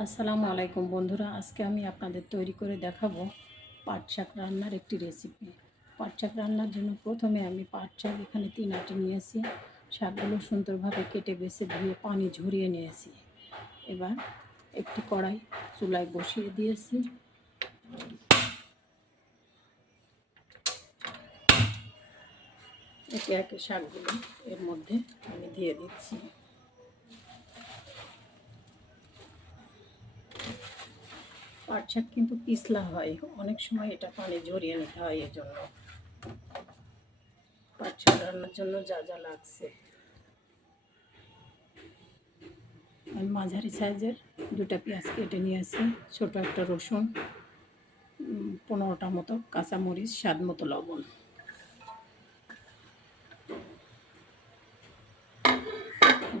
আসসালামু আলাইকুম বন্ধুরা, আজকে আমি আপনাদের তৈরি করে দেখাবো পাট শাক রান্নার একটি রেসিপি পাট শাক রান্নার জন্য প্রথমে আমি পাট শাক এখানে তিন আটি নিয়েছি, শাকগুলো সুন্দরভাবে কেটে বেছে ধুয়ে পানি ঝরিয়ে নিয়েছি। এবার একটি কড়াই চুলায় বসিয়ে দিয়েছি। একে একে শাকগুলো এর মধ্যে আমি দিয়ে দিচ্ছি। পাট শাক কিন্তু পিছলা হয়। অনেক সময় এটা পানি ঝরিয়ে নিতে হয় এর জন্য পাট শাক রান্নার জন্য যা যা লাগছে। আমি মাঝারি সাইজের দুটা পেঁয়াজ কেটে নিয়েছি, ছোট একটা রসুন পনেরোটা মতো কাঁচামরিচ, স্বাদ মতো লবণ।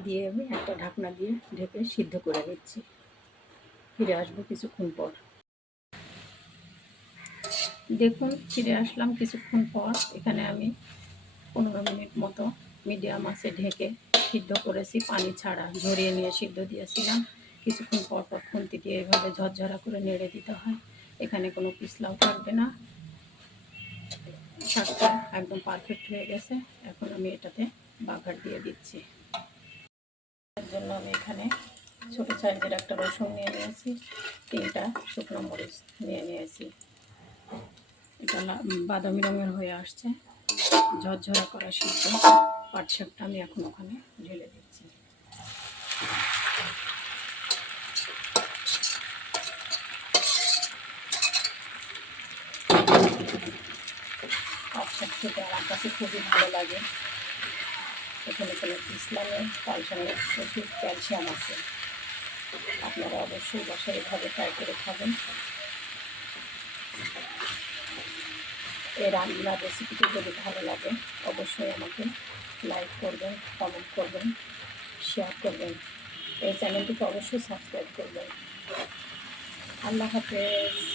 দিয়ে আমি একটা ঢাকনা দিয়ে ঢেকে সিদ্ধ করে নিচ্ছি। ফিরে আসব কিছুক্ষণ পর। দেখুন, ফিরে আসলাম কিছুক্ষণ পর। এখানে আমি পনেরো মিনিট মতো মিডিয়াম আছে ঢেকে সিদ্ধ করেছি, পানি ছাড়া ঝরিয়ে নিয়ে সিদ্ধ দিয়েছিলাম। কিছুক্ষণ পর পর খুন্তি দিয়ে এভাবে ঝরঝরা করে নেড়ে দিতে হয়। এখানে কোনো পিছলাও থাকবে না। শাকটা একদম পারফেক্ট হয়ে গেছে। এখন আমি এটাতে বাঘার দিয়ে দিচ্ছি। এর জন্য আমি এখানে ছোট সাইজের একটা রসুন নিয়ে নিয়েছি। তিনটা শুকনো মরিচ নিয়ে নিয়েছি। এটা বাদামি রঙের হয়ে আসছে। ঝরঝরা করা সিদ্ধ পাট শাকটা আমি এখন ওখানে ঢেলে দিচ্ছি। পাট খেতে আমার কাছে খুবই ভালো লাগে। এখানে কোনো তার সঙ্গে প্রচুর ক্যালসিয়াম আছে। আপনারা অবশ্যই বাসায় এভাবে ট্রাই করে খাবেন। এই রান্নার রেসিপিটি যদি ভালো লাগে, অবশ্যই আমাকে লাইক করবেন কমেন্ট করবেন শেয়ার করবেন। এই চ্যানেলটিকে অবশ্যই সাবস্ক্রাইব করবেন। আল্লাহ হাফেজ।